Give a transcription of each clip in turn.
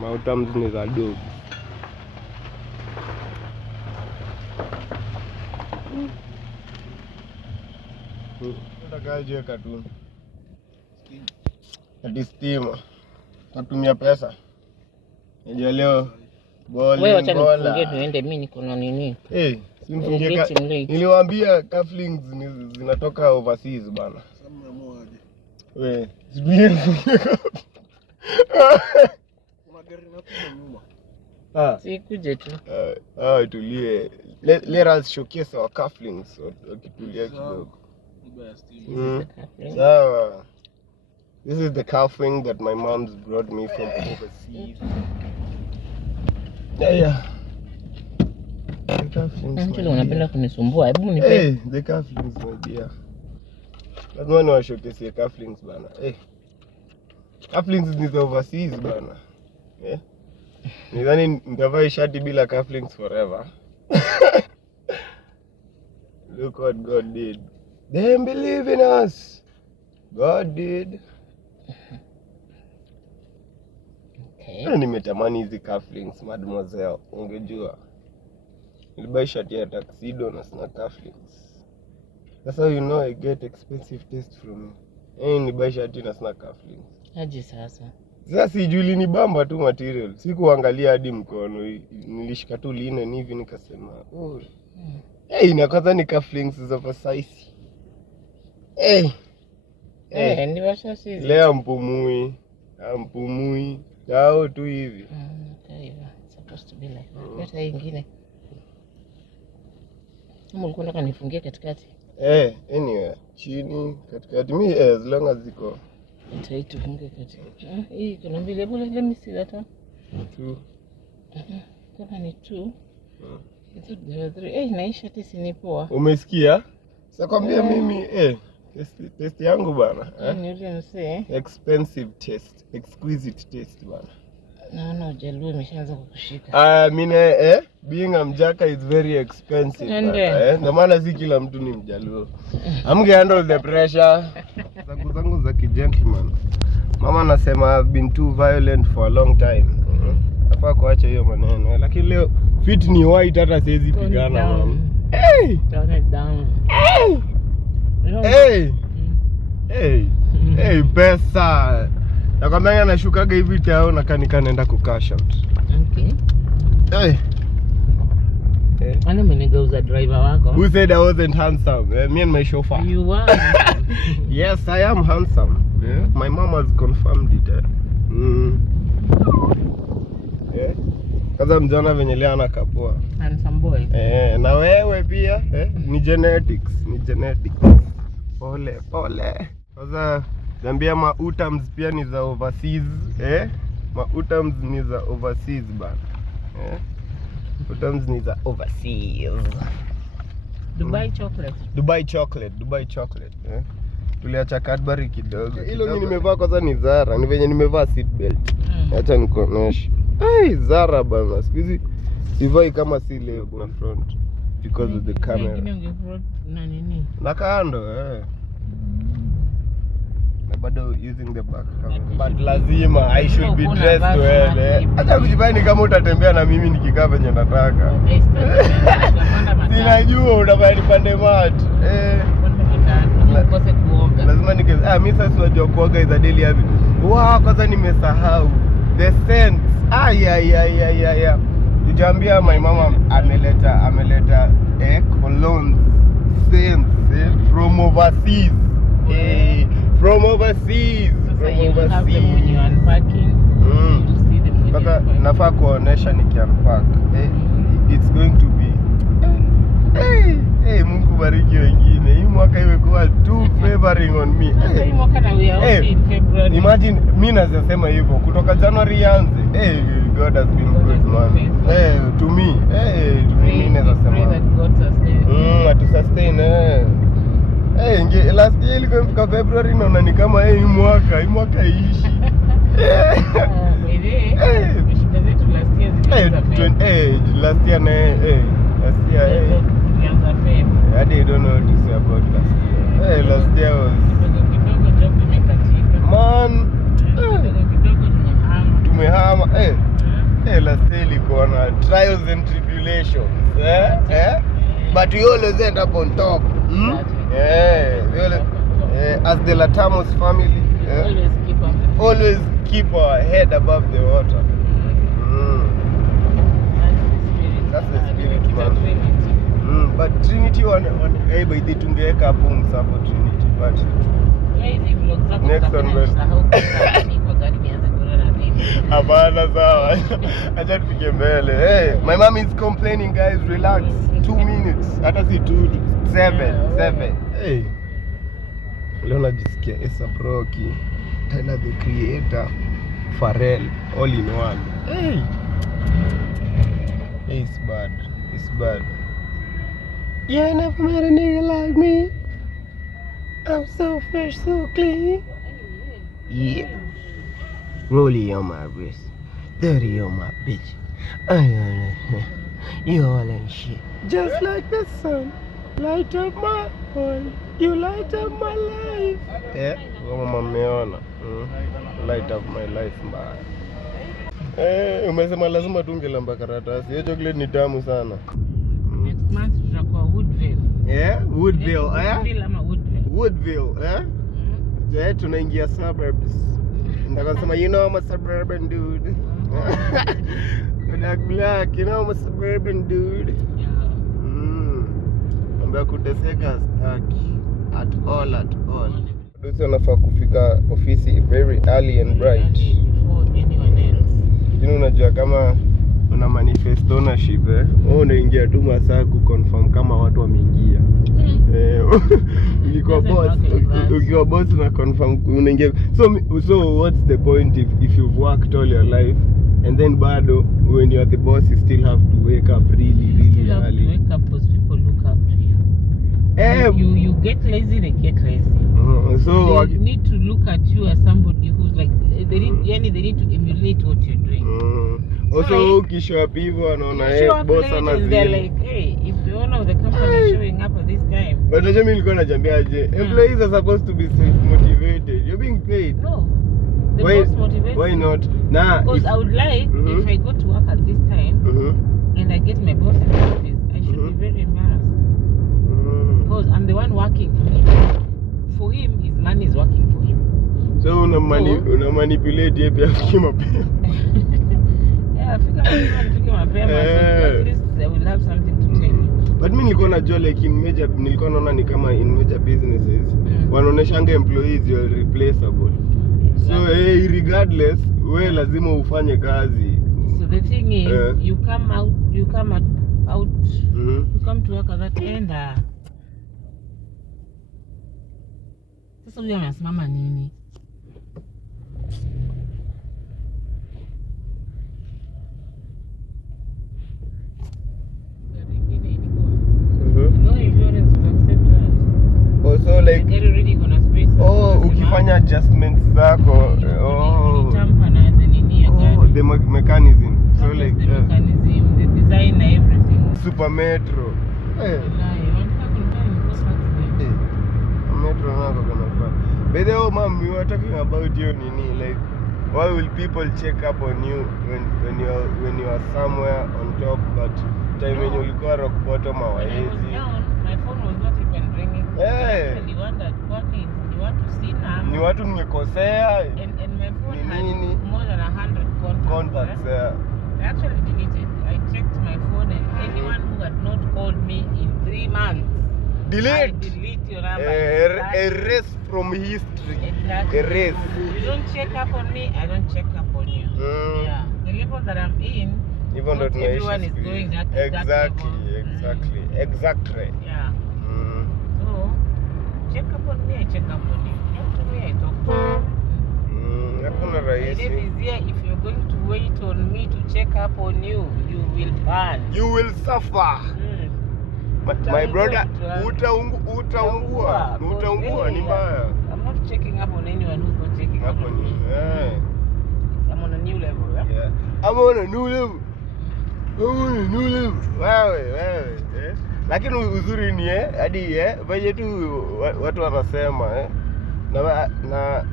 Mautams ni za dope. Natakaje katuni ati stima natumia pesa ndio leo boli. Wewe acha nifungie tuende, mimi niko na nini simfungie niliwaambia cufflinks zinatoka overseas bana. Wewe zibuye magari nakuja nyuma sikuje tu tulie. Let us showcase our cufflinks wakitulia kidogo. So this is the cuffling that my mom's brought me from overseas. Yeah. Unapenda kunisumbua, hebu nipe. The cufflinks my dear. Lazima niwashowcase cufflinks bana. Cufflinks ni overseas bana. Nidhani nitavaa shati bila cufflinks forever. Look what God did. They didn't believe in us. God did. Okay. Nimetamani hizi cufflinks mademoiselle, ungejua. Nilibuy shati ya tuxedo na sina cufflinks. That's how you know I get expensive taste from you. Nilibuy shati na sina cufflinks. Aje sasa. Sasa sijui ni bamba tu material. Sikuangalia hadi mkono. Nilishika tu linen hivi nikasema, inakaza ni cufflinks za oversize. Ndio sasa hizi. Leo mpumui yao tu hivi. Okay, supposed to be like that. Hata ingine. Kama ulikuwa unataka nifungie katikati? Anyway, chini katikati mimi as long as ziko. Nitaitu funge katikati. Hii kuna vile bora, let me see that one. 2. Kama ni 2. Hizo ndio 3. Naisha tisi ni poa. Umesikia? Sasa kwambia mimi taste yangu bana. Ni ule mse. Expensive taste, exquisite taste bana. Naona ujaluo imeshaanza kukushika. Mimi being a mjaka is very expensive. Ndio maana si kila mtu ni mjaluo. Amge handle the pressure. Zangu za gentleman. Mama anasema I've been too violent for a long time. Nafaa kuacha hiyo maneno. Lakini leo fit ni white, hata siwezi pigana mama. Turn it down. Pesa. Nakwambia nashukaga hivi tao na kanika naenda ku cash out. Okay. Wale mmenigeuza driver wako. Who said I wasn't handsome? Me and my chauffeur. You are. Yes, I am handsome. My mom has confirmed it. Kaza mjana venye leo anakapoa. Handsome boy. Na wewe pia ni genetics. Pole. Kaza niambia mautams pia ni za overseas. Mautams ni za overseas bana. Mautams ni za overseas. Dubai chocolate. Tuliacha Cadbury kidogo. Hilo mimi nimevaa kwanza ni Zara. Ni venye nimevaa seat belt. Acha nikuoneshe. Zara bana. Sikizi sivai kama si leo na front because of the camera. Na nini? Na kando bado using the back camera. But lazima I should be dressed well. Acha kujifanya kama utatembea na mimi nikikaa venye nataka. Sinajua unafanya nipande mat. Lazima mimi sasa unajua kuoga is a daily habit. Kwanza nimesahau the scents. Nijambia my mama ameleta cologne scents from overseas. From overseas. Baka nafaa kuonesha niki-unpack. It's going to be Mungu bariki wengine. Hii mwaka imekuwa too favoring on me. Hii mwaka na we are in February. Imagine mimi nasema hivyo kutoka January anze. God has been good man. To me. Mimi nasema God sustain. To sustain. Last year ilikuwa February naona ni kama hii mwaka iishi. Last year I don't know what to say about last year. Last year was man tumehama last year ilikuwa na trials and tribulations but we always end up on top. As the Latamos family, always keep our head above the water. That's the spirit, man. But Trinity by the tungeweka hapo msapo Trinity, but next one will. Hapana sawa. Acha tupige mbele. My mom is complaining, guys, relax. 2 minutes. Hata si 7. Leo najisikia A$AP Rocky, Tyler the Creator, Pharrell, all in one. It's bad. You never met a nigga like me. I'm so fresh, so clean. Yeah. Rollie on my wrist, dirty on my bitch. You all ain't shit. Just like the sun, light up my world. You light up my life. Mama meona. Light up my life mbaya. Umesema lazima tungelamba karatasi. Hiyo chocolate ni tamu sana. Next month tutakuwa Woodville. Woodville, Woodville ama Woodville. Woodville, tunaingia suburbs. Ndakasema, you know I'm a suburban dude. Black, you know I'm a suburban dude. Mbea kuteseka staki. At all. Dusi wanafaa kufika ofisi very early and bright. Before anyone else. Lakini unajua kama una manifest ownership, unaingia tu masaa kuconfirm kama watu wameingia. Ukiwa boss una confirm unaingia. So what's the point if you've worked all your life and then bado when you're the boss you still have to wake up really early? You have to wake up because people look up to you. You get lazy, they get lazy. So they need to look at you as somebody who's like they need to emulate what you're doing. Also ukishow up hivyo wanaona boss anazidi. They're like, hey, if the owner of the company is showing up at this time. But mimi nilikuwa najiambiaje, employees are supposed to be self-motivated. You're being paid. No. The boss motivates. Why not? Because I would like if I go to work at this time and I get my boss in the office, I should be very embarrassed. Because I'm the one working for him. For him, his money is working for him. So una manipulate yeye pia afike mapema. Afike mapema. At least I will have something to tell you. But mimi nilikuwa najua like nilikuwa naona ni kama in major businesses wanaoneshanga employees you are replaceable. So regardless wewe lazima ufanye kazi. So the thing is you come to work at that end. Sasa huyu anasimama nini? No insurance will accept that. Also like ukifanya adjustments zako tampa na the nini ya gari. The mechanism. So like the mechanism, the design and everything. Super Metro. Metro nako kana fun. By the way, mom, we were talking about you nini, like why will people check up on you when you are somewhere on top, but time when ulikuwa rock bottom hawawezi. My phone was not even ringing. I actually wondered what ni watu sina. Ni watu nimekosea. And my phone had more than 100 contacts. I actually deleted. I checked my phone and anyone who had not called me in 3 months. I delete your number. Erase from history. Exactly. Erase. You don't check up on me, I don't check up on you. Yeah. The level that I'm in, even not everyone is going that exactly. Yeah. So, check up on me, I check up on you. Talk to me, I talk to you. Hakuna rahisi. It is easier if you're going to wait on me to check up on you, you will burn. You will suffer. My brother, utaungua ni mbaya. I'm not checking up on anyone who's not checking up on me. ama unanule wewe lakini uzuri ni hadi vaje tu watu wanasema na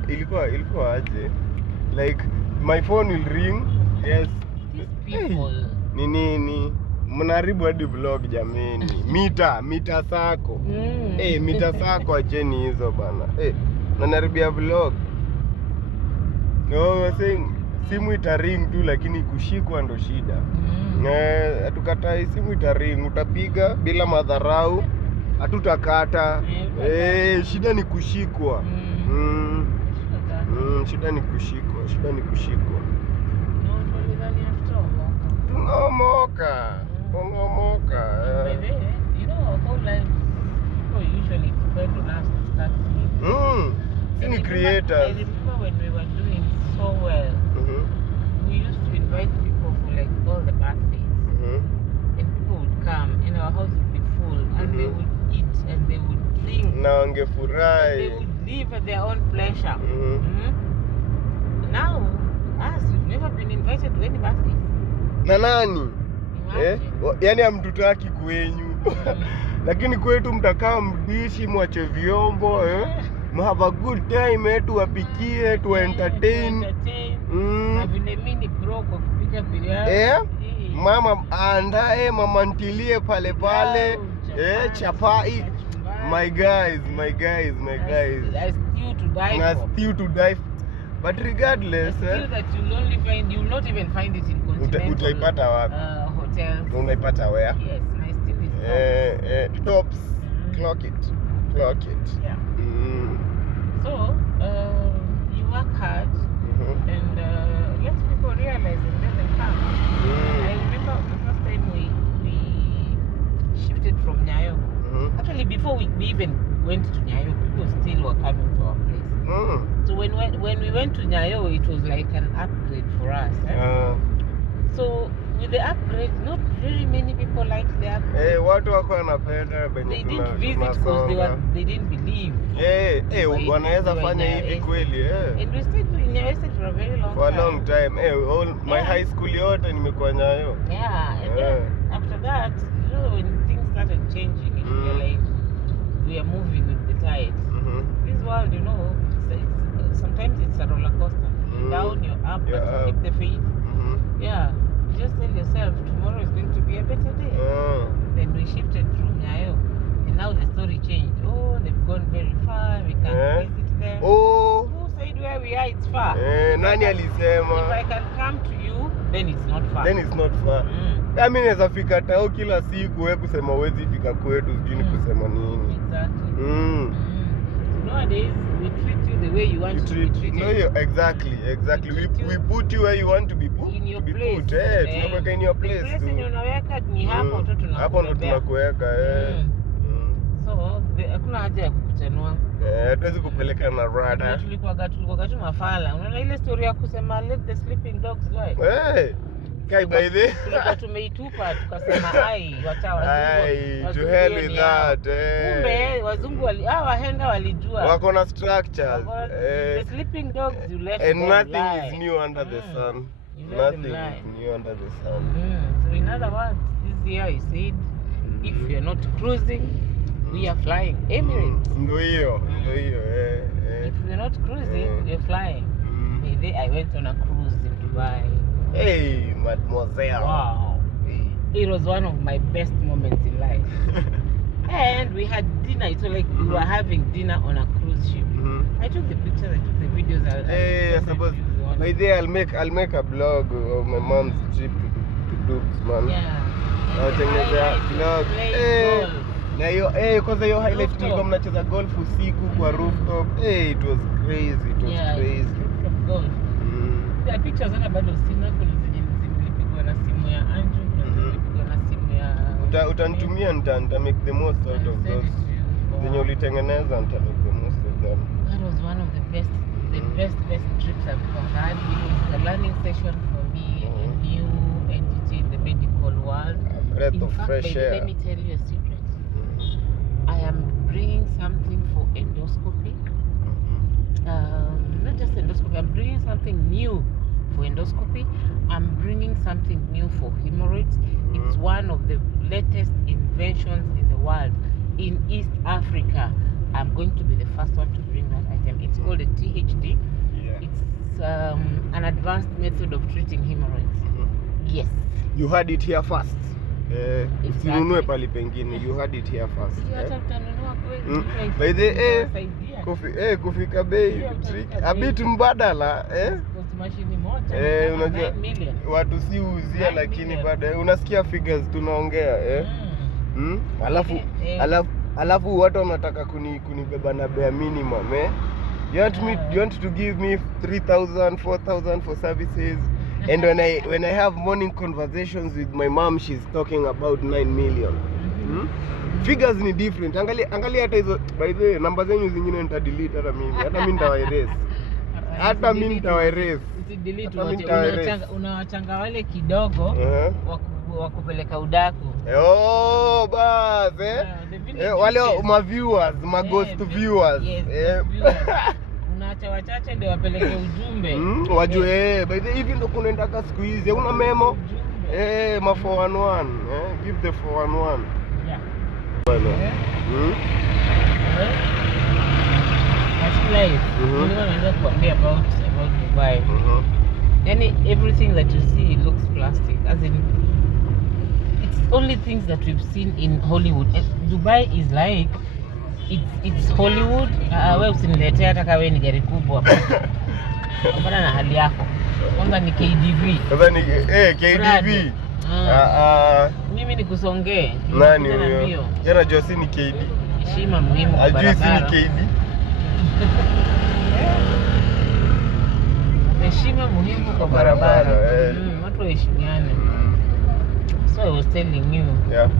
ilikuwa aje, like my phone will ring. Yes, people ni nini mnaharibu hadi vlog jameni. mita sako mita sako, acheni hizo bana. Mnaniharibia vlog. No, saying simu itaring tu, lakini kushikwa ndo shida. Hatukatai simu itaring, utapiga bila madharau, hatutakata. Shida ni kushikwa. Shida ni kushikwa. Tungomoka. You know, our whole life, people usually prefer to last to start sleep. Any creators. I remember when we were doing so well, we used to invite people for like all the birthdays. And people would come and our house would be full, and they would eat and they would drink. Na wangefurahi. They would live at their own pleasure. Now, us, we've never been invited to any birthdays. Na nani? Yaani hamtutaki kwenyu. Lakini kwetu mtakaa mdishi, mwache vyombo, have a good time, tuwapikie, tu entertain. Na vile mimi ni bro kwa kupika biriani. Mama andae, mama ntilie pale. Chapai. My guys. I still to die for. But regardless, still that you'll not even find it in continental. Utaipata wapi? Hotels. Unaipata where? Yes, my still is tops. Clock it. Yeah. So, you work hard, and let people realize and let them come. I remember the first time we shifted from Nyayo. Actually, before we even went to Nyayo, people still were coming to our place. So when we went to Nyayo, it was like an upgrade for us. So with the upgrade, not very many people liked the upgrade. Watu wako wanapenda benye they didn't visit because they didn't believe. Wanaweza fanya hivi kweli. And we stayed in Nyayo for a very long time. For a long time. My high school yote nimekuwa Nyayo. And then after that, you know, when things started changing, it realized we are moving with the tides. This world, you know, sometimes it's a roller coaster. You're down, you're up, but you keep the faith. You just tell yourself tomorrow is going to be a better day. Then we shifted from Nyayo, and now the story changed. They've gone very far, we can't visit them. Who said where we are it's far? Nani alisema? If I can come to you, then it's not far. Mimi naweza fika tao kila siku, wewe kusema huwezi fika kwetu, sijui ni kusema nini. Exactly. Nowadays, we treat you the way you want to be treated. No, exactly. We put you where you want to be put. In your place. Tunakuweka in your place. The place unaweka ni hapo tu tunakuweka. Hapo ndo tunakuweka. So, hakuna haja ya kukutanua. Hatuwezi kupeleka na rada. Tulikuwa tu mafala. Unaona ile story ya kusema let the sleeping dogs lie. Kai by the. Tulikuwa tumeitupa tukasema watawa to hell with that. Kumbe wazungu wahenga walijua. Wako na structures. The sleeping dogs you let and nothing lie. Is new under the sun. Nothing is new under the sun. So in other words, this year I said, if you're not cruising, we are flying. Emirates. Ndio hiyo. If you're not cruising, we're flying. Maybe I went on a cruise in Dubai. Hey, mademoiselle. Wow. It was one of my best moments in life. And we had dinner. So like we were having dinner on a cruise ship. I took the pictures, I took the videos. I suppose by there I'll make a blog of my mom's trip to Dubs, man. I'll take a blog. Na hiyo kwanza hiyo highlight tulikuwa mnacheza golf usiku kwa rooftop. It was crazy. Rooftop golf. The pictures ana bado sina, kuna zenye zilipigwa na simu ya Andrew, kuna zilipigwa na simu ya utanitumia, nita make the most out of those. Zenye ulitengeneza nita make the most of them. That was one of the best trips I've ever had. It was a learning session for me, a new entity in the medical world. A breath of fresh air. Let me tell you a secret. I am bringing something for endoscopy. Not just endoscopy, I'm bringing something new for endoscopy. I'm bringing something new for hemorrhoids. It's one of the latest inventions in the world. In East Africa, I'm going to be the first one to bring that item. It's called a THD. It's an advanced method of treating hemorrhoids. Yes. You heard it here first. Usinunue pali pengine. You heard it here first. By the kufika bei a bit mbadala mashini moja unajua watu si uzia lakini baada unasikia figures tunaongea alafu watu wanataka kunibeba na bare minimum you want to give me 3,000 4,000 for services. And when I have morning conversations with my mom, she's talking about 9 million. Figures ni different. Angalia hata hizo, by the way, namba zenyu zingine nitadelete hata mimi. Hata mimi nitawaerase. Hata mimi nitawaerase. Usidelete wote. Unawachanga wale kidogo wa kupeleka udaku. Bas wale ma viewers, ma ghost viewers. Unaacha wachache ndio wapeleke ujumbe. Wajue by the hivi ndo kunaendaka siku hizi. Una memo? Ma 411. Give the 411. Yeah. That's life. Unaweza kuambia about Dubai. Yani everything that you see looks plastic. As in it's only things that we've seen in Hollywood. Dubai is like it's Hollywood. Wewe usiniletea hata kama wewe ni gari kubwa. Mbona na hali yako? Kwanza ni KDV. Kwanza ni KDV. Mimi nikusongee. Nani huyo? Yana Josi ni KD. Heshima muhimu kwa barabara. Ajui si ni KD. Heshima muhimu kwa barabara. Watu waheshimiane. So I was telling you. Yeah.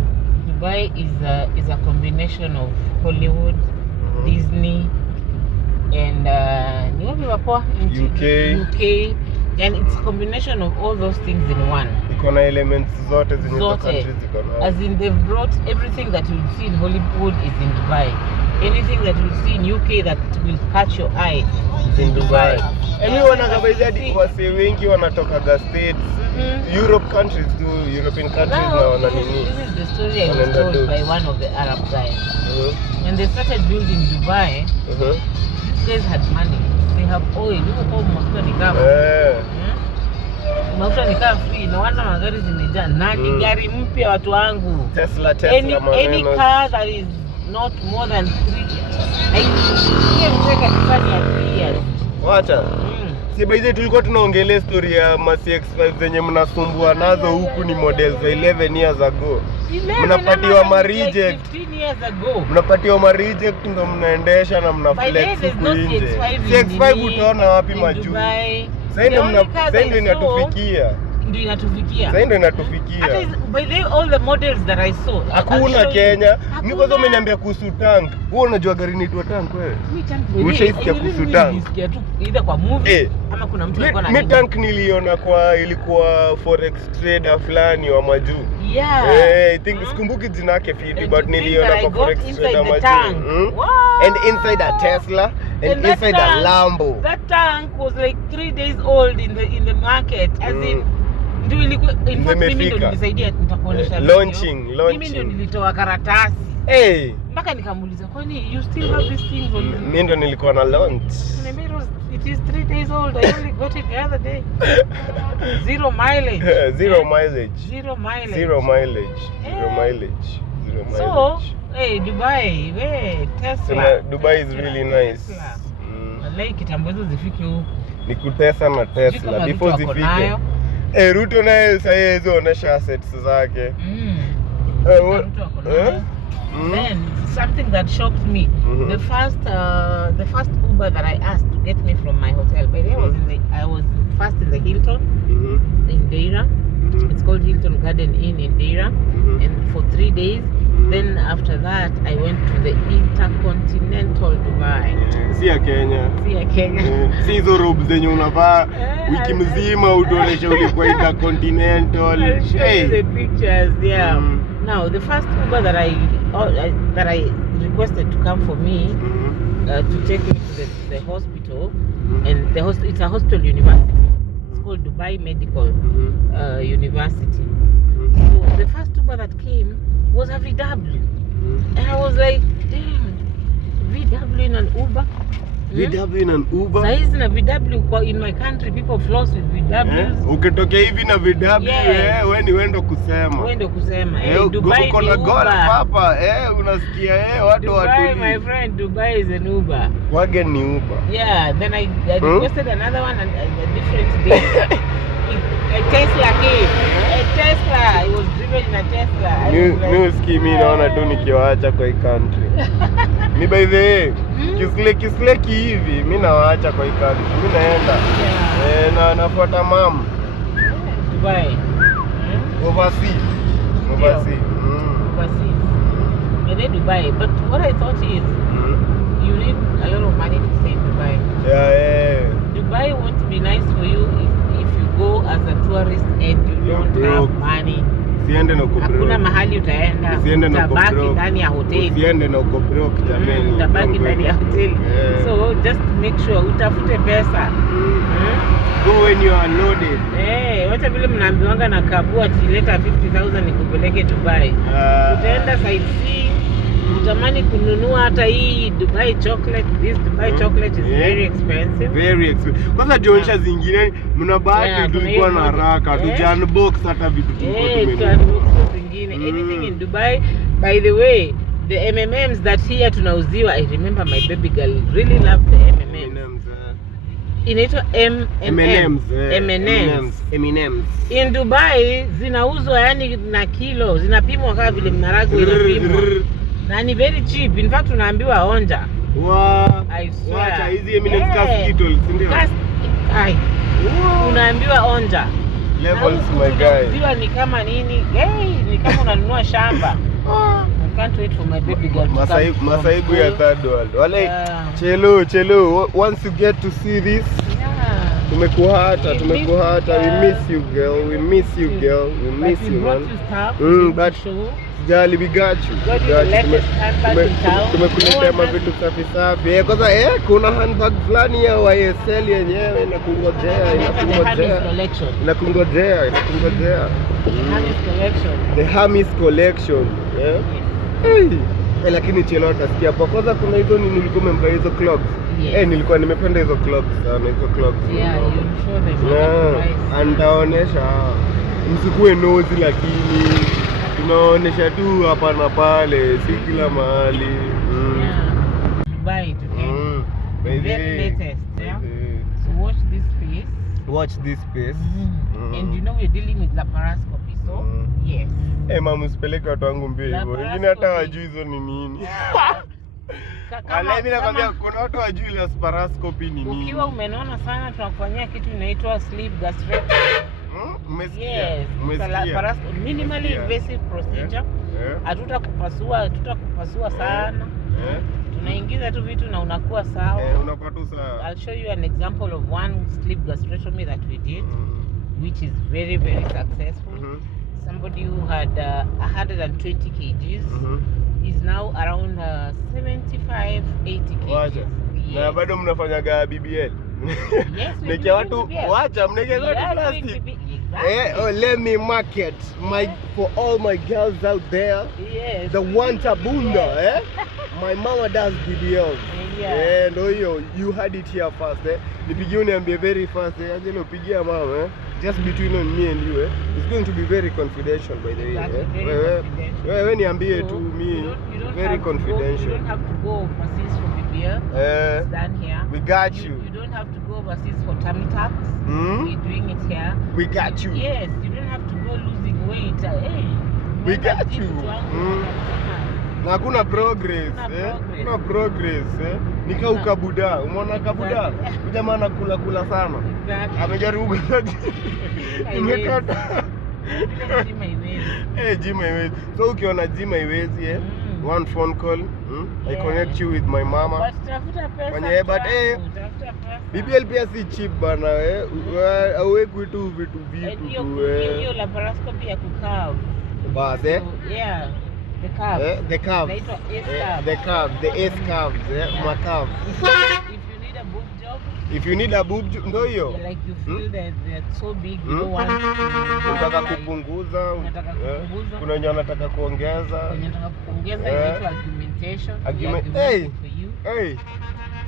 Dubai is a combination of Hollywood, Disney, and UK, and it's a combination of all those things in one. Iko elements zote zenye countries ziko nazo. As in they've brought everything that you'll see in Hollywood is in Dubai. Anything that you'll see in UK that will catch your eye is in Dubai. Anyone anabaizaji wase wengi wanatoka states. Europe countries do European countries na wana nini. This is the story I was told by one of the Arab guys. When they started building Dubai, these guys had money. They have oil. Look how mafuta ni kama. Mafuta ni kama free. Na wana magari zimejaa. Nani gari mpya watu wangu? Tesla any car that is not more than 3 years. Wacha. Si by the tulikuwa tunaongelea story ya CX-5 zenye mnasumbua nazo huku ni models za 11 years ago. Mnapatiwa ma reject 15 years ago. Mnapatiwa ma reject ndo mnaendesha na mna flex huku nje. CX-5 utaona wapi majuu? Sasa ndio inatufikia. Ndio inatufikia. Sasa ndio inatufikia. By the way, all the models that I saw. Hakuna Kenya. Mimi kwanza umeniambia kuhusu tank. Wewe unajua gari inaitwa tank wewe? Mimi tank. Ushaisikia kuhusu tank? Nisikia tu either kwa movie ama kuna mtu alikuwa ananiambia. Mimi tank niliona ilikuwa forex trader fulani wa majuu. Yeah. I think sikumbuki jina yake fiti but niliona kwa forex trader majuu. And inside a Tesla and inside a Lambo. That tank was like 3 days old in the market as in ndio ilikuwa in fact mimi ndio nilisaidia nitakuonesha launching mimi ndio nilitoa karatasi mpaka nikamuuliza kwani you still have this thing on mimi ndio nilikuwa na launch it is 3 days old. I only got it the other day. Zero mileage. So Dubai Tesla. Dubai is really nice. Like kitambuzo zifiki huko ni kutesa na Tesla before zifike. Ruto naye sasa hizo onesha assets zake. Then something that shocked me, the first Uber that I asked to get me from my hotel, by the way, I was first in the Hilton in Deira. It's called Hilton Garden Inn in Deira, and for 3 days. Then after that, I went to the Intercontinental Dubai. Si ya Kenya. Si hizo robes zenye unavaa wiki mzima utonesha ulikuwa Intercontinental. I'll show you the pictures, yeah. Now, the first Uber that I requested to come for me to take me to the hospital, and it's a hospital university. It's called Dubai Medical University. So the first Uber that came was a VW. And I was like, damn, VW in an Uber? VW in an Uber? Saizi na VW in my country, people floss with VWs. Ukitokea hivi na VW, wewe ni wendo kusema. Wendo kusema. Dubai uko na Golf hapa, unasikia watu Dubai, my friend, Dubai is an Uber. Wagen ni Uber. Yeah, then I requested another one and a different day. A Tesla came. A Tesla. It was driven in a Tesla. Niuski mimi naona tu nikiwaacha kwa hii country. Mi by the way, kisleki hivi mimi nawaacha kwa hii country. Mimi naenda na nafuata mom. Dubai. Overseas. Overseas. In Dubai, but what I thought is you need a lot of money to stay in Dubai. Yeah. Dubai won't be nice for you if you go as a tourist and you don't have money. Usiende na uko broke. Hakuna mahali utaenda. Utabaki ndani ya hoteli. Usiende na uko broke jamani. Utabaki ndani ya hoteli. So just make sure utafute pesa. Go when you are loaded. Wacha vile mnaambiwanga na Kabua tileta 50,000 nikupeleke Dubai. Utaenda sightseeing. Utamani kununua hata hii Dubai chocolate. This Dubai chocolate is very expensive. Very expensive. Kwanza jionyesha zingine mnabaki tulikuwa na haraka. Tujan-box hata vitu tulikuwa tumenunua. Zingine. Anything in Dubai. By the way, the M&Ms that here tunauziwa, I remember my baby girl really loved the M&Ms. Inaitwa M&Ms. In Dubai zinauzwa yani na kilo, zinapimwa kama vile mnarago inapimwa. Na ni very cheap. In fact unaambiwa onja. I swear. Wacha hizi M&Ms Skittles, ndio? Unaambiwa onja. Levels my guy. Ziwa ni kama nini? Ni kama unanunua shamba. I can't wait for my baby girl to come. Masaibu ya third world. Wale chelo. Once you get to see this, tumekuhata. We miss you girl. We miss you man. But Jali, we got you. Tumekuletea mavitu safi. Kwanza kuna handbag fulani ya YSL yenyewe inakungojea. The Hermes collection. Lakini chelo atasikia hapo. Kwanza kuna hizo nilikuwa nimemba hizo clogs. Nilikuwa nimependa hizo clogs sana, hizo clogs. Andaonesha msikue nozi lakini tunaonesha tu hapa na pale, si kila mahali. Dubai today. Very latest, So watch this space. And you know we're dealing with laparoscopy, so yes. Mama usipeleke watu wangu mbio hivyo. Wengine hata wajui hizo ni nini. Mimi nakwambia kuna watu wajui laparoscopy ni nini. Ukiwa umenona sana tunakufanyia kitu inaitwa sleeve gastrectomy. Umesikia? Minimally invasive procedure. Hatutakupasua sana. Tunaingiza tu vitu na unakuwa sawa. Unakuwa tu sawa. I'll show you an example of one sleeve gastrectomy that we did, which is very, very successful. Somebody who had 120 kgs is now around 75, 80 kgs. Na bado mnafanyaga BBL? Yes, Neke watu wacha mneke watu plastic. Let me market for all my girls out there. Yes. The want a bunda, My mama does BBL. No you had it here first, Nipigie uniambie very fast, Angelo pigia mama, Just between me and you, It's going to be very confidential by the way. Wewe niambie tu me, very confidential. You don't have to go overseas for BBL. It's done here. We got you. You don't have to go overseas for tummy tucks. We're doing it here. We got you. Yes, you don't have to go losing weight. We got you. Na hakuna progress, Kuna progress, Nika ukabuda, umeona kabuda? Jamaa anakula sana. Amejaribu imekata. Jima iwezi. So ukiona jima iwezi, one phone call, I connect you with my mama. But tafuta pesa. BBL pia si cheap bana, Auwekwi tu vitu tu. Hiyo laparoscopy ya kukaa. Bas, Yeah. The calves. The calves. The S calves, my calves. If you need a boob job, If you need a boob, ndo hiyo. Like you feel that they're so big, you don't want to. Unataka kupunguza. Kuna wenye wanataka kuongeza. Inaitwa augmentation. Hey.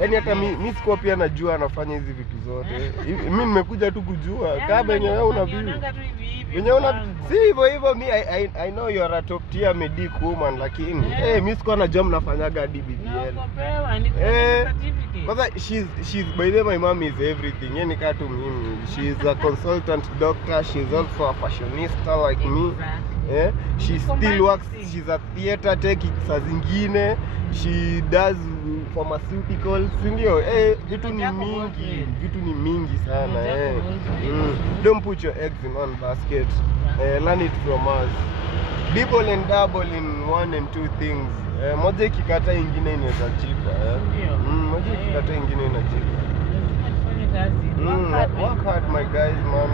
Yaani hata mimi sikuwa pia najua anafanya hizi vitu zote. Mimi nimekuja tu kujua kama wenye wewe una view. Wenye una si hivyo I know you are a top tier medic woman lakini mimi sikuwa najua mnafanyaga hadi BBL. Kwanza she's by the way my mom is everything. Yeye ni kama tu mimi. She is a consultant doctor, she is also a fashionista like me. She still works, she's a theater tech saa zingine. She does pharmaceuticals, ndio. Vitu ni mingi sana. Don't put your eggs in one basket. Learn it from us. Double and double in one and two things. Moja ikikata ingine inaweza jipa. Moja ikikata ingine inajipa. Work hard my guys, man.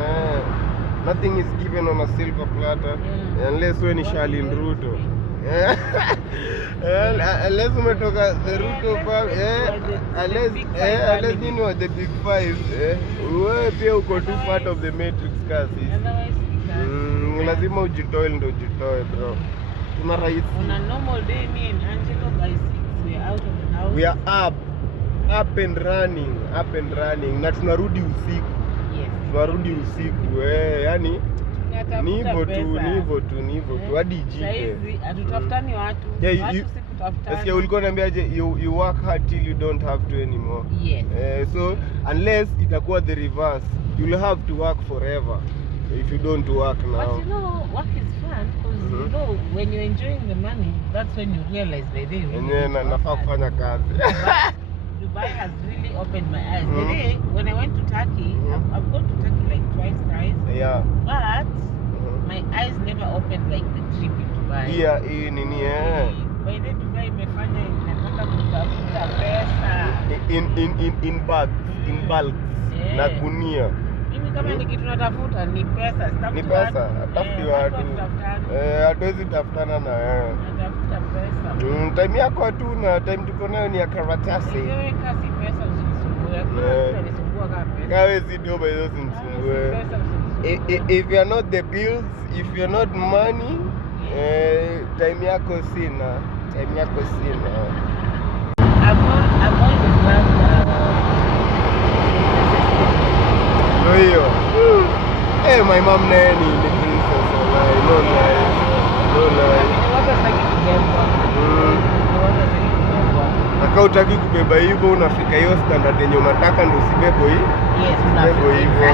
Nothing is given on a silver platter unless when Charlene Ruto. Unless umetoka the Ruto unless you know the big five. Wewe pia uko too part of the matrix kasi. Lazima ujitoe ndo ujitoe bro. Una rahisi. On a normal day me and Angelo by 6 we are out of the house. We are up and running na tunarudi usiku. Yes. Tunarudi usiku yani ni hivyo tu hadi jipe. Saizi hatutafutani watu. Watu sikutafutana. Sasa ulikuwa unaniambiaje you work hard till you don't have to anymore. Yes. So unless itakuwa the reverse, you'll have to work forever if you don't work now. But you know work is fun because you know when you're enjoying the money that's when you realize the day you nafaa kufanya kazi. Dubai has really opened my eyes. The day when I went to Turkey, I've gone to Turkey like thrice. Yeah. But my eyes never opened like the trip in Dubai. Yeah, By the Dubai imefanya nataka kutafuta pesa. In bulk. Na gunia. Mimi kama ni kitu natafuta ni pesa. Ni pesa. Tafuti watu. Hatuwezi tafutana na wewe. Natafuta pesa. Time yako tu na time tuko nayo ni ya karatasi. Wewe kasi pesa usisumbue. Unanisumbua kama pesa. Kawe si ndio bado usinisumbue. If you are not the bills, if you are not money, time yako sina. I've always loved no hiyo. My mom naye ni princess wallahi. No lie. Aka utaki kubeba hivyo unafika hiyo standard yenye unataka ndio usibebo hii. Yes, unafika hivyo.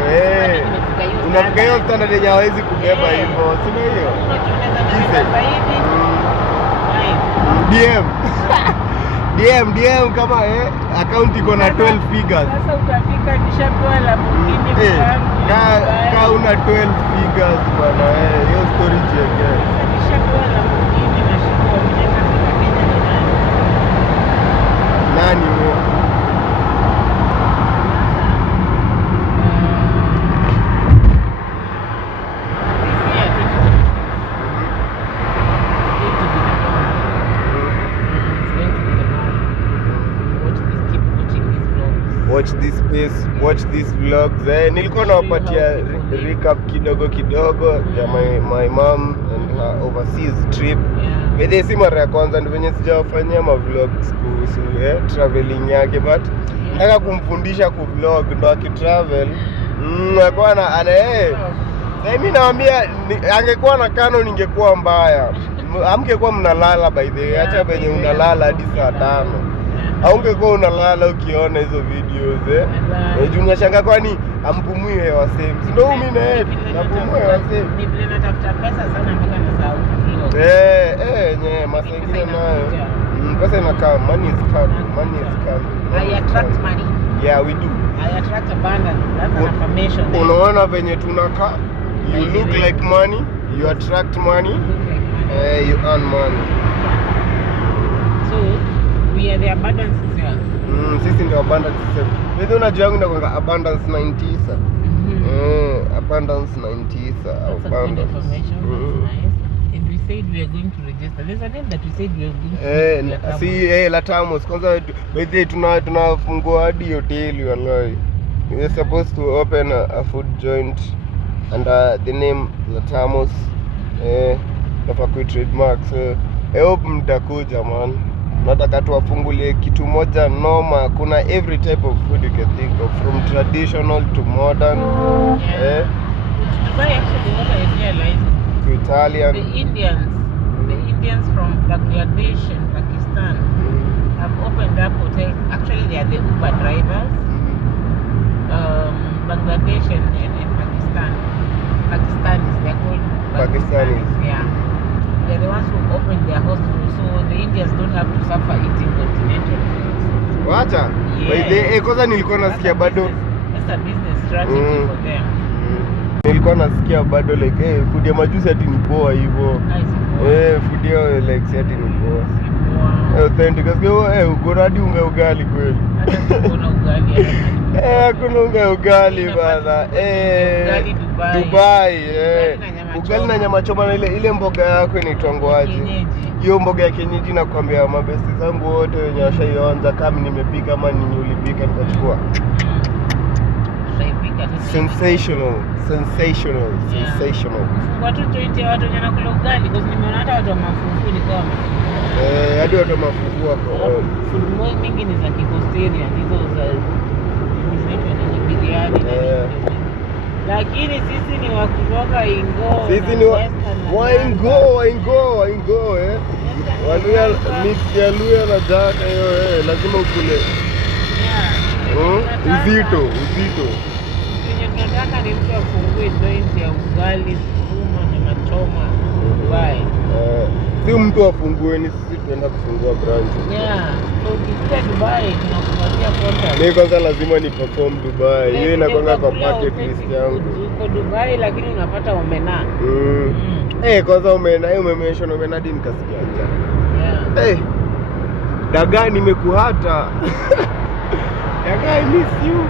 Unafika hiyo standard yenye hawezi kubeba hivyo. Sio hiyo. DM kama account iko na 12 figures. Sasa utafika nishapewa la mwingine ka una 12 figures bwana hiyo story yake. Nishapewa la mwingine na shida mimi nafika Kenya ni nani wewe? Watch this space, watch these vlogs. Nilikuwa nawapatia recap kidogo ya my mom and her overseas trip. Bede si mara ya kwanza ndio venye sijawafanyia ma vlogs kuhusu traveling yake, but nataka kumfundisha ku vlog ndo akitravel. Alikuwa sasa mimi naambia angekuwa na Canon ningekuwa mbaya. Amngekuwa mnalala by the way, acha venye unalala hadi saa 5. Haungekuwa unalala ukiona hizo videos unashanga kwani ampumui hewa same. Ndio mimi na yeye napumua hewa same. Ni vile natafuta pesa sana mpaka nasahau hilo. Masaingine nayo. Pesa inakaa, money is coming. I attract money. Yeah, we do. I attract abundance. That's an affirmation. Unaona venye tunakaa. You look like money, you attract money. You earn money. So we are the abundance itself. Sisi ndio abundance itself. Wewe unajua yangu inakuwa abundance 90. Abundance 90. That's a good information. That's nice. And we said we are going to register. There's a name that we said we are going to register. Latamos. Kwanza by the tunafungua hadi hoteli wallahi. We are supposed to open a food joint under the name Latamos. Nafaa ku trademark. So I hope mtakuja man. Nataka tuwafungulie kitu moja noma. Kuna every type of food you can think of, from traditional to modern. Dubai actually, what I realized, to Italian. The Indians from Bangladesh and Pakistan have opened up hotels. Actually, they are the Uber drivers. Bangladesh and Pakistan. Pakistanis, they're called Pakistanis. Yeah. They're the ones who opened their hostels, so the Indians don't have to suffer eating continental foods. Wacha? Yes. Kwanza nilikuwa nasikia bado. That's a business strategy for them. Nilikuwa nasikia bado like food ya majusi ati ni poa hivyo. Food ya like si ati ni poa. Authentic. Uko hadi unga ugali kweli. Hata kuna ugali. Kuna unga ugali bana. Dubai. Ugali na nyama choma na ile mboga yako inaitwangwaje? Hiyo mboga ya kienyeji nakwambia mabesti zangu wote wenye washaionja kama nimepika ama ninyi ulipika nikachukua. Sensational. Watu tuite watu wenye nakula ugali kwa sababu nimeona hata watu wa mafufu ni kama. Hadi watu wa mafufu wako. Food mingi ni za Kikostarian, hizo za biriani. Lakini sisi ni wa kutoka Ingo. Sisi ni Waingo. Waluya mix ya Luya na Jaka hiyo lazima ukule. Uzito. Tunataka ni mtu afungue joint ya ugali, sukuma na machoma Dubai. Si mtu afungue, ni sisi tuenda kufungua branch. So ukifika Dubai tunakupatia contract. Mimi kwanza lazima ni perform Dubai. Hiyo inakwanga kwa bucket list yangu. Uko Dubai lakini unapata omena. Kwanza omena, umemeshona omena hadi nikasikia njaa. Dagaa nimekuhata. Dagaa I miss you.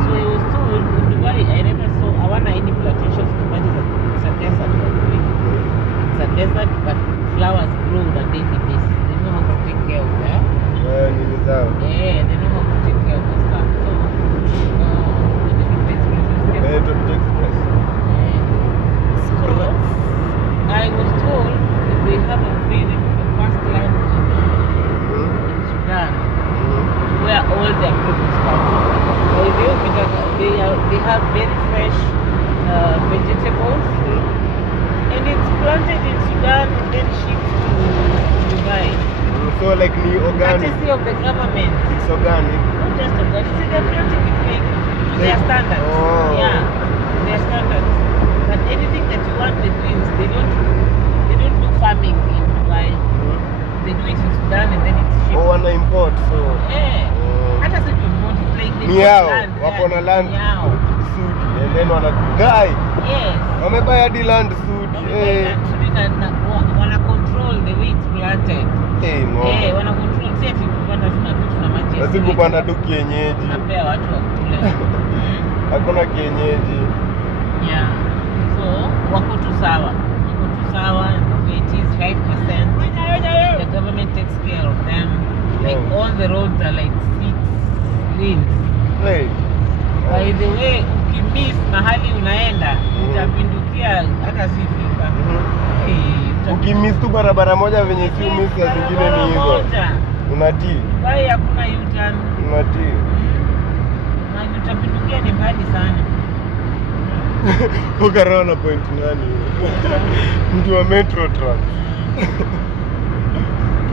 So I was told in Dubai, I never saw hawana any plantations. It's a desert. It's a desert, but flowers grow on a daily basis. They know how to take care of that. Nini zao? They know how to take care of the stuff. So, So, I was told that they have a first land in Sudan where all their produce come from. They have very fresh vegetables, and it's planted in Sudan and then shipped to Dubai. So like the organic? Courtesy of the government. It's organic? Not just organic. See, they're planting it to their standards. Their standards. But anything that you want, they don't do farming in Dubai. They do it in Sudan and then it's shipped. Wana import, so. Hata sisi import like they land. Wako na land Sudi and then wamebaya hadi land Sudi. Wana control the way it's planted. Wana control sisi tukipanda tuna vitu na maji. Lazima kupanda tu kienyeji. Napea watu wakule. Hakuna kienyeji. So wako tu sawa. It is 5%. The government takes care of them. Like all the roads are like 6 lanes. By the way, ukimiss mahali unaenda utapindukia hata sifika. Ukimiss tu barabara moja venye si miss ya zingine ni hivyo. Unatii. Bai hakuna U-turn. Unatii. Na utapindukia ni mbali sana. Ukarona point nani? Mtu wa Metro Trans.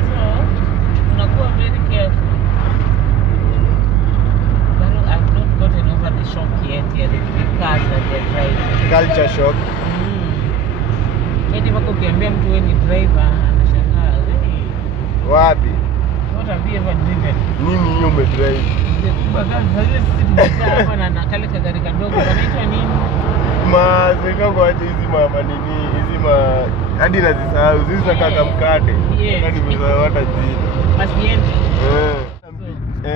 So, unakuwa very careful. But I've not gotten over the shock yet. The cars that they're driving. Culture shock. Hadi wako ukiambia mtu wewe ni driver, anashangaa. Wapi? What have you ever driven? Mimi hiyo umedrive. Sisi hapa na kale kagari kadogo kanaitwa nini? Zekango aje hizi mama nini? Hizi hadi nazisahau. Hizi zinakaa mkate. Hadi nimesahau hata jina. Pasiente.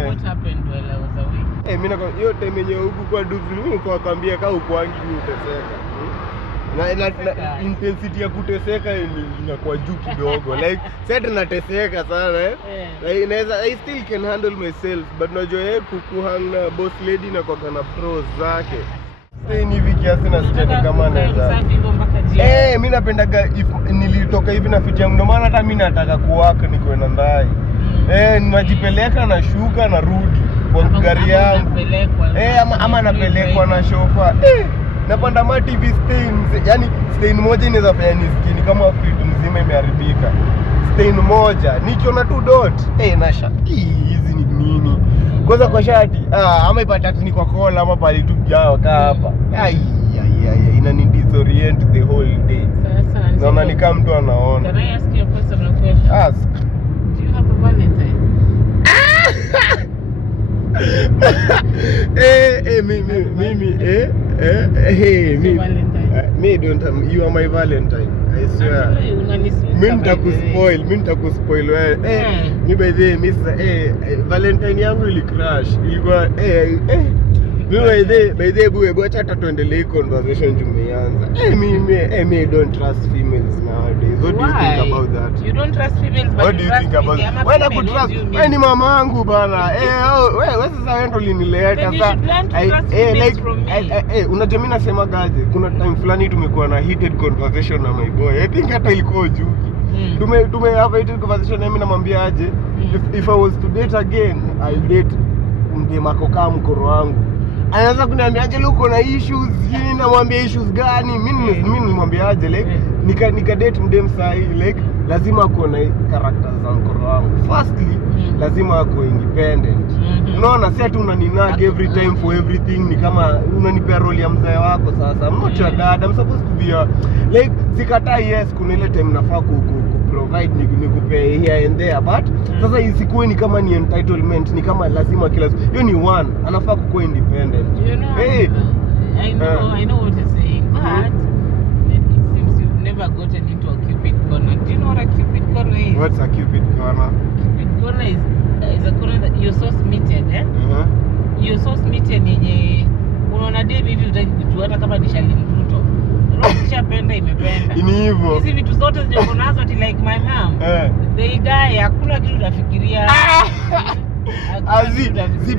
What happened while I was away? Mimi hiyo time yenye huku kwa Dubai nilikuwa kwambia kama ukwangi ni uteseka. na intensity ya kuteseka inakuwa juu kidogo. Like sasa nateseka sana like I still can handle myself, but najua kuhang na boss lady na kwa kana pros zake. Sasa ni hivi kiasi na sitani kama naweza. Mimi napendaga nilitoka hivi na fit yangu, ndio maana hata mimi nataka kuwaka niko na ndai. Ninajipeleka na shuka na rudi kwa gari yangu. Ama napelekwa na shofa. Napanda ma TV stain, yani stain moja inaweza fanya nisikini kama fitu mzima imeharibika. Stain moja, nikiona tu dot, nasha. Hizi ni nini? Kwanza kwa shati, ama ipata ni kwa kola ama pale tu jao hapa. Inani disorient the whole day. Naona ni kama mtu anaona. Can I ask you a personal question? Ask. Do you have a Valentine? Me don't have, you are my Valentine, I swear. Mimi nitakuspoil wewe. Mimi by the way, Valentine yangu ili crash. Ilikuwa mimi by the way, acha tuendelee conversation tumeanza. Me don't trust females nowadays. What do you think about that? You don't trust females, but what do you think about that? Why not trust? Wewe ni mama yangu bana. Wewe sasa wewe ndo linileta sasa. Unajua mimi nasema gaje? Kuna time fulani tumekuwa na heated conversation na my boy. I think hata ilikuwa juu. Tume have heated conversation na mimi namwambia aje, if I was to date again, I'll date mdemako kama mkoro wangu. Anaanza kuniambia aje uko na issues, yini namwambia issues gani? Mimi nimwambia aje like nika date mdem sahi like lazima ako na characters za mkoro wangu. Firstly, lazima ako independent. Unaona si ati unaninag every time for everything, ni kama unanipea role ya mzae wako sasa. I'm not your dad, I'm supposed to be like sikatai, yes kuna ile time nafaa provide nikupe here and there, but sasa isikuwe ni kama ni entitlement, ni kama lazima kila hiyo ni one anafaa kuwa independent. You know, I know what you're saying, but it seems you've never gotten into a Cupid corner. Do you know what a Cupid corner is? What's a Cupid corner? Cupid corner is a corner that you're so smitten, you're so smitten yenye unaona dem hivi utaki kujua hata kama ni Shalini Ruto. Ukishapenda imependa. Ni hivyo. Hizi vitu zote ziko nazo ati like my mom. They die, hakuna kitu nafikiria.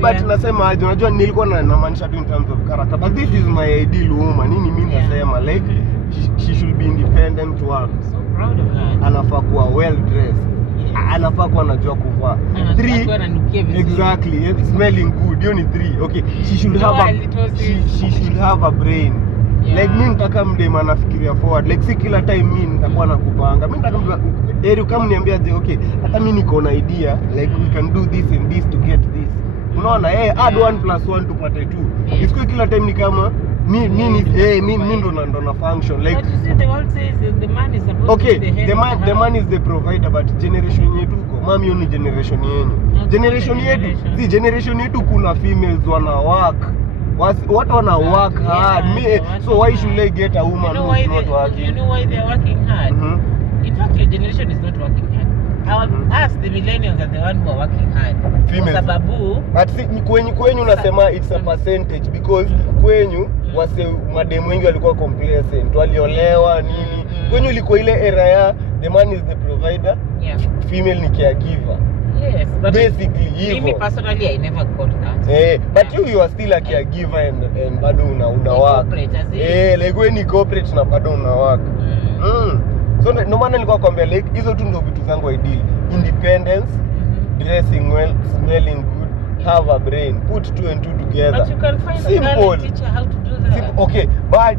But nasema aje, unajua nilikuwa namaanisha in terms of character, but this is my ideal woman. Nini mimi nasema like she should be independent one. So proud of her. Anafaa kuwa well dressed. Anafaa kuwa anajua kuvaa. 3 exactly, smelling good. Hiyo ni 3. Okay, she should have a brain. Like mimi nataka mdema anafikiria forward. Like si kila time mimi nitakuwa nakupanga. Mimi nataka kama niambia je, okay, hata mimi niko na idea like we can do this and this to get this. Unaona add 1 + 1 tupate 2. Isikuwe kila time ni kama mimi ndo na function like. But you see the world says the man is supposed to be the head. The man is the provider, but generation yetu mami hiyo ni generation yenu. Generation yetu kuna females wana work. What wana work hard. So why should they get a woman who's not working? You know why they're working hard? In fact, your generation is not working hard. Us, the millennials, are the one who are working hard. Females. Sababu. But kwenyu unasema it's a percentage because kwenyu wase mademu wengi walikuwa complacent, waliolewa nini. Kwenyu ilikuwa ile era ya the man is the provider, female ni caregiver. Yes, but basically me personally I never got that. But you are still a caregiver and bado una work. Like when you corporate na bado una work. So no maana nilikuwa kwambia like hizo tu ndio vitu zangu ideal. Independence, dressing well, smelling good, have a brain, put 2 and 2 together. But you can find a girl teacher how to do that. Simple. Okay, but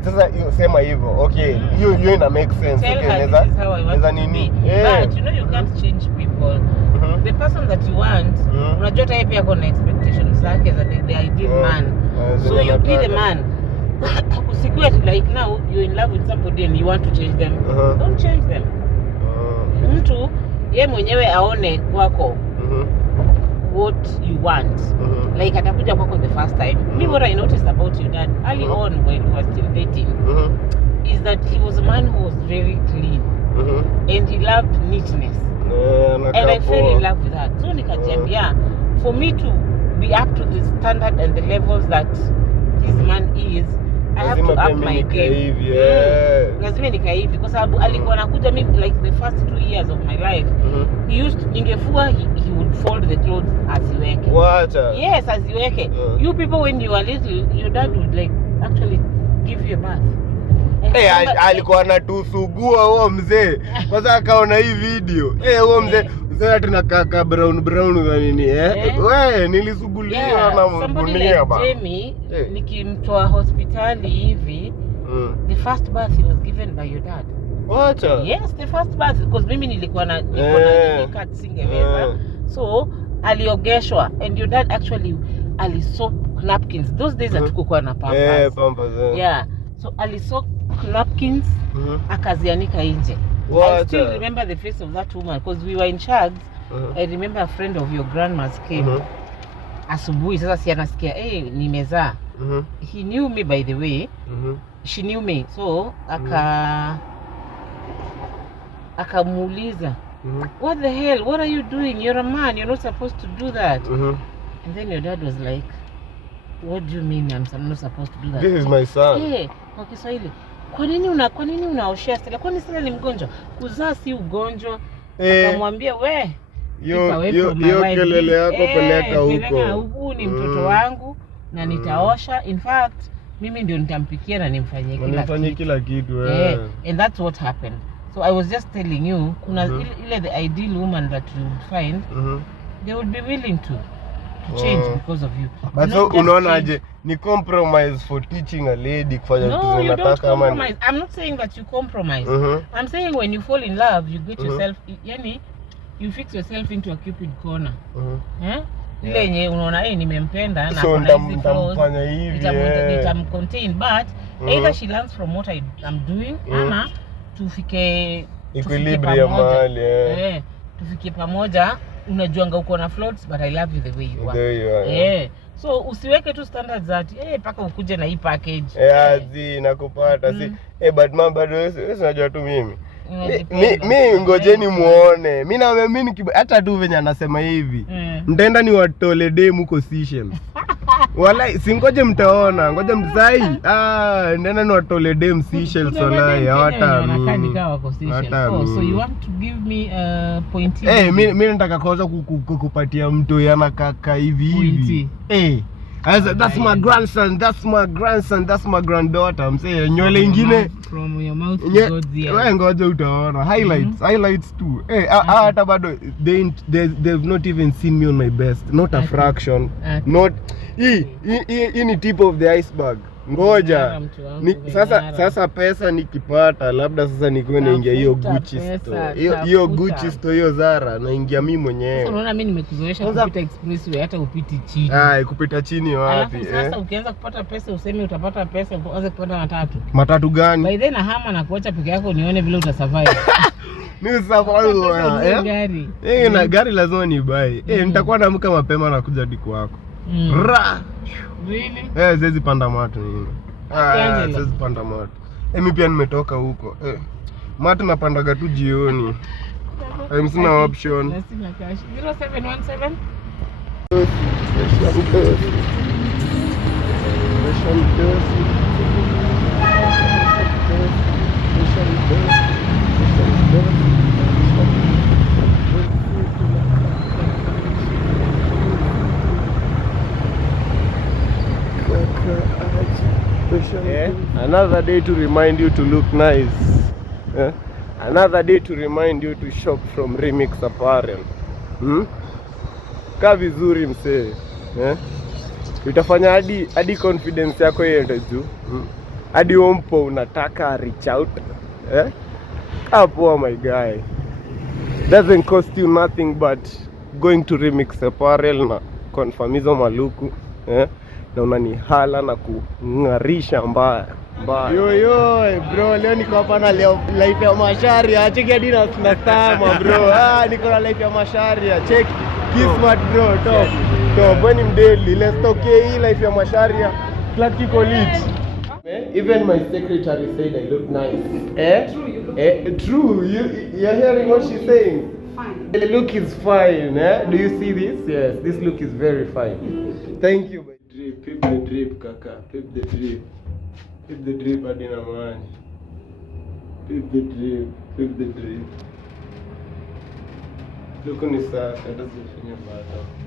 sasa sema hivyo. Okay, hiyo ina make sense. Tell okay, neza nini? But you know you can't change people. The person that you want, unajua hata yeye pia kuna expectations zake za the ideal man. So you be the man. Usikue like now you're in love with somebody and you want to change them. Don't change them. Mtu yeye mwenyewe aone kwako what you want. Like atakuja kwako the first time. Me what I noticed about your dad early on when we were still dating is that he was a man who was very clean and he loved neatness. And I fell in love with that. So nikajiambia for me to be up to the standard and the levels that this man is, I have have to up my game. Lazima nikae hivi kwa sababu alikuwa anakuja mimi like the first 2 years of my life. He used ningefua he would fold the clothes asiweke. Wacha. Yes, asiweke. You people when you are little, your dad would like actually give you a bath. Alikuwa anatusugua huo mzee. Kwanza akaona hii video. Huo mzee sasa tunakaa brown za nini wewe nilisuguliwa na mbunia baba. Jamie nikimtoa hospitali hivi the first bath he was given by your dad. What? Yes, the first bath because mimi nilikuwa na cut singeweza. So aliogeshwa and your dad actually alisoak napkins. Those days hatukuwa na pampers. Pampers. Yeah. So alisoak napkins akazianika nje. I still remember the face of that woman because we were in Shags. I remember a friend of your grandma's came. Asubuhi sasa si anasikia nimezaa. He knew me by the way. She knew me. So akamuuliza, what the hell? What are you doing? You're a man. You're not supposed to do that. And then your dad was like, what do you mean I'm not supposed to do that? This is my son. Kwa Kiswahili. Kwa nini unaoshea Stella? Kwani Stella ni mgonjwa? Kuzaa si ugonjwa. Akamwambia hiyo kelele yako peleka huko. Ni mtoto wangu na nitaosha. In fact, mimi ndio nitampikia na nimfanyie kila kitu. And that's what happened. So I was just telling you, kuna ile the ideal woman that you would find, they would be willing to change because of you. But so unaonaje ni compromise for teaching a lady kufanya vitu zinataka ama? I'm not saying that you compromise. I'm saying when you fall in love, you get yourself, yani you fix yourself into a cupid corner. Ile yenye unaona nimempenda na kuna hizi flaws nitamcontain, but either she learns from what I'm doing ama tufike equilibrium mahali. Tufike pamoja. Unajuanga uko na flaws but I love you the way you are. So usiweke tu standards that paka ukuje na hii package. Nakupata si but mama bado wewe unajua tu mimi ngojeni muone. Mimi naamini hata tu venye anasema hivi. Nitaenda ni watole dem huko Seychelles. Walai singoje mtaona. Ngoja mzai. Nenda ni watole dem Seychelles walai. Hawataamini. So you want to give me a point? Mimi nataka kwanza kukupatia mtu yana kaka hivi. That's my grandson, that's my granddaughter. I'm saying nywele ingine from your mouth to God's ear. Wewe ngoja utaona highlights too. Hata bado they've not even seen me on my best, not a fraction. Not hii ni tip of the iceberg. Ngoja sasa pesa nikipata labda sasa nikuwe naingia hiyo Gucci store. Hiyo Gucci store hiyo Zara naingia mimi mwenyewe. Unaona mimi nimekuzoesha kupita expressway hata upiti chini. Kupita chini wapi? Sasa ukianza kupata pesa useme utapata pesa uanze kupanda matatu gani? By then hama na kuacha peke yako nione vile utasurvive. Mimi survive gari. Na gari lazima ni buy. Nitakuwa naamka mapema na kuja hadi kwako. Really? Siwezi panda mato nini. Siwezi panda mato. Mimi pia nimetoka huko. Mato napandaga tu jioni. I'm sina option. Sina cash. 0717 Another day to remind you to look nice. Another day to remind you to shop from Remix Apparel. Kaa vizuri msee. Itafanya hadi confidence yako iende juu. Hadi umpo unataka reach out. Kaa poa my guy. Doesn't cost you nothing but going to Remix Apparel na confirm hizo maluku. Na unanihala na kungarisha mbaya. Yo bro, leo niko hapa na life ya Masharia. Check hadi na tama bro. Niko na life ya Masharia. Check Kismat bro. Top when him daily. Let's talk hii life ya Masharia. Clark iko lit. Even my secretary said I look nice. True. You're hearing what she's saying? Fine. The look is fine. Do you see this? Yes, this look is very fine. Thank you. Pip the drip, kaka. Pip the drip. Keep the drip hadi na maji. Keep the drip, keep the drip. Luku ni safi, hata zifanya bado.